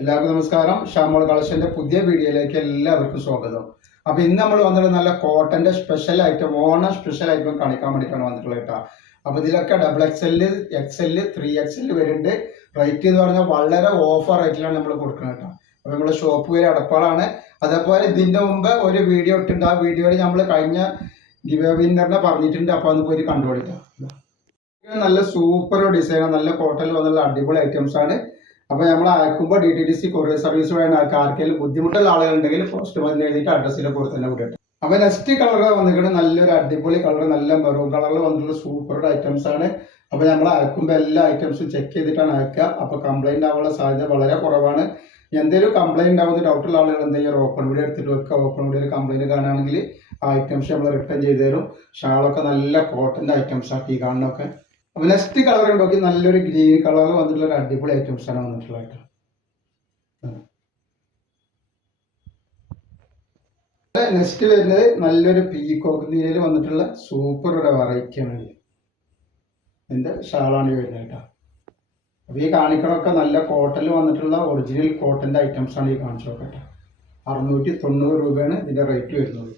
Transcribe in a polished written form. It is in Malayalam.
എല്ലാവർക്കും നമസ്കാരം. ഷാമോൾ കളക്ഷന്റെ പുതിയ വീഡിയോയിലേക്ക് എല്ലാവർക്കും സ്വാഗതം. അപ്പൊ ഇന്ന് നമ്മൾ വന്നിട്ട് നല്ല കോട്ടന്റെ special item, Onam special item കാണിക്കാൻ വേണ്ടിയിട്ടാണ് വന്നിട്ടുള്ളത് കേട്ടോ. അപ്പൊ ഇതിലൊക്കെ XXL, XL, 3XL വരുന്നുണ്ട്. റേറ്റ് എന്ന് പറഞ്ഞാൽ വളരെ ഓഫർ റേറ്റിലാണ് നമ്മൾ കൊടുക്കുന്നത് കേട്ടോ. അപ്പൊ നമ്മുടെ ഷോപ്പ് പേര് അടപ്പാളാണ്. അതേപോലെ ഇതിന്റെ മുമ്പ് ഒരു വീഡിയോ ഇട്ടുണ്ട്. ആ വീഡിയോയിൽ നമ്മൾ കഴിഞ്ഞ ഗിവ് വിന്നറിനെ പറഞ്ഞിട്ടുണ്ട്. അപ്പൊ അന്ന് പോയിട്ട് കണ്ടുപിടിക്കാം. നല്ല സൂപ്പർ ഡിസൈൻ, നല്ല കോട്ടണിൽ വന്നുള്ള അടിപൊളി ഐറ്റംസ് ആണ്. അപ്പൊ നമ്മൾ അയക്കുമ്പോൾ DTDC കൊറിയർ സർവീസ് വഴി ആർക്കെങ്കിലും ബുദ്ധിമുട്ടുള്ള ആളുകളുണ്ടെങ്കിൽ പോസ്റ്റ് മതി എഴുതിയിട്ട് അഡ്രസ്സിലെ കൂടെ തന്നെ വിടട്ടെ. അപ്പൊ നെക്സ്റ്റ് കളർ വന്നിട്ട് നല്ലൊരു അടിപൊളി കളർ, നല്ല മെറൂൺ കളറിൽ വന്നിട്ടുള്ള സൂപ്പർ ഐറ്റംസ് ആണ്. അപ്പൊ നമ്മൾ അയക്കുമ്പോൾ എല്ലാ ഐറ്റംസും ചെക്ക് ചെയ്തിട്ടാണ് അയക്കുക. അപ്പൊ കംപ്ലൈന്റ് ആവാനുള്ള സാധ്യത വളരെ കുറവാണ്. എന്തെങ്കിലും കംപ്ലൈന്റ് ആവുന്ന ഡൗട്ടുള്ള ആളുകൾ എന്തെങ്കിലും ഓപ്പൺ വീഡിയോ എടുത്തിട്ട് വെക്കുക. ഓപ്പൺ വീഡിയോയിൽ കംപ്ലൈന്റ് കാണുകയാണെങ്കിൽ ആ ഐറ്റംസ് നമ്മൾ റിട്ടേൺ ചെയ്ത് തരും. ഷാളൊക്കെ നല്ല കോട്ടന്റെ ഐറ്റംസ് ആണ് ഈ കാണുന്നൊക്കെ. അപ്പൊ നെക്സ്റ്റ് കളർ ഉണ്ടോക്കി നല്ലൊരു ഗ്രീൻ കളർ വന്നിട്ടുള്ള ഒരു അടിപൊളി ഐറ്റംസ് ആണ് വന്നിട്ടുള്ളത്. നെക്സ്റ്റ് വരുന്നത് നല്ലൊരു പീകോക്ക് നീലയിൽ വന്നിട്ടുള്ള സൂപ്പർ ഒരു വെറൈറ്റി ആണ്. ഇതിന്റെ ഷാളാണ് വരുന്നത് കേട്ടോ. അപ്പൊ ഈ കാണിക്കണമൊക്കെ നല്ല കോട്ടണിൽ വന്നിട്ടുള്ള ഒറിജിനൽ കോട്ടന്റെ ഐറ്റംസ് ആണ് ഈ കാണിച്ചു നോക്കട്ടെ. 690 രൂപയാണ് ഇതിന്റെ റേറ്റ് വരുന്നത്.